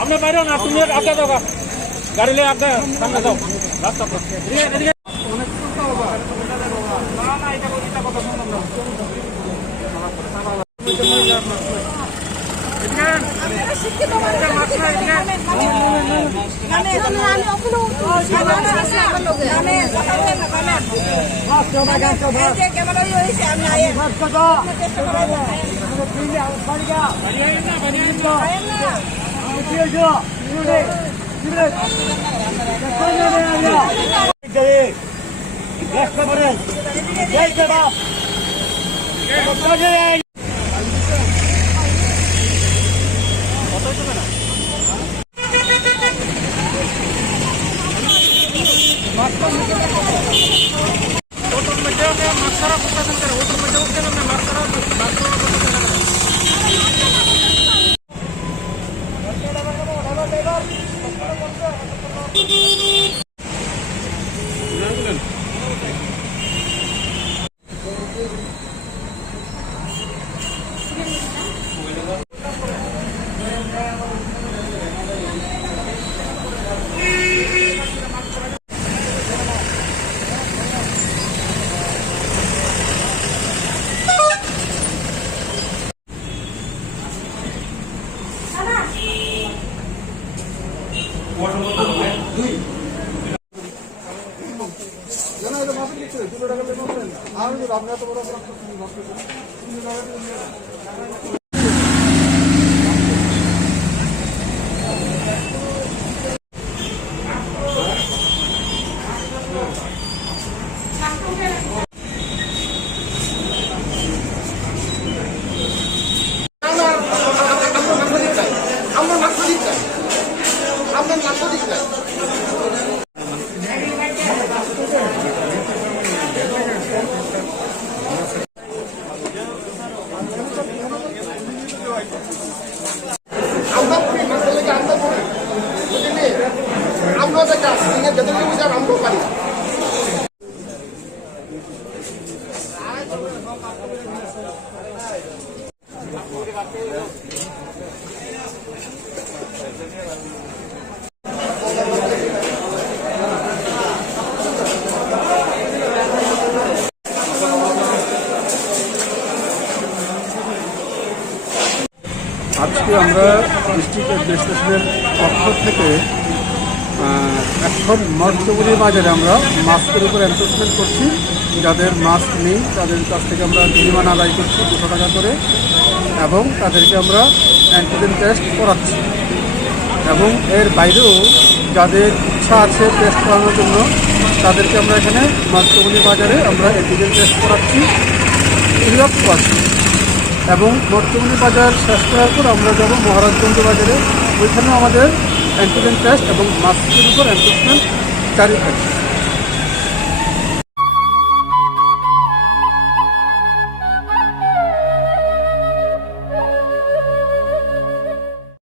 আপনি বাইরে না, তুমি আগে যাও, গাড়ি নিয়ে আগে সামনে যাও, রাস্তা আজকে আমরা ডিস্ট্রিক্ট অ্যাডমিনিস্ট্রেশনের পক্ষ থেকে এখন মঠচৌরি বাজারে আমরা মাস্কের উপর এনফোর্সমেন্ট করছি। যাদের মাস্ক নেই তাদের কাছ থেকে আমরা জরিমানা আদায় করছি 200 টাকা করে, এবং তাদেরকে আমরা অ্যান্টিজেন টেস্ট করাচ্ছি। এবং এর বাইরেও যাদের ইচ্ছা আছে টেস্ট করানোর জন্য তাদেরকে আমরা এখানে মঠচৌরি বাজারে আমরা অ্যান্টিজেন টেস্ট করাচ্ছি, ফ্রি অফ কস্ট। এবং মঠচৌরি বাজার শেষ করার পর আমরা যাব মহারাজগঞ্জ বাজারে, ওইখানেও আমাদের অ্যান্টিজেন টেস্ট এবং মাস্কের উপর এনফোর্সমেন্ট জারি থাকবে।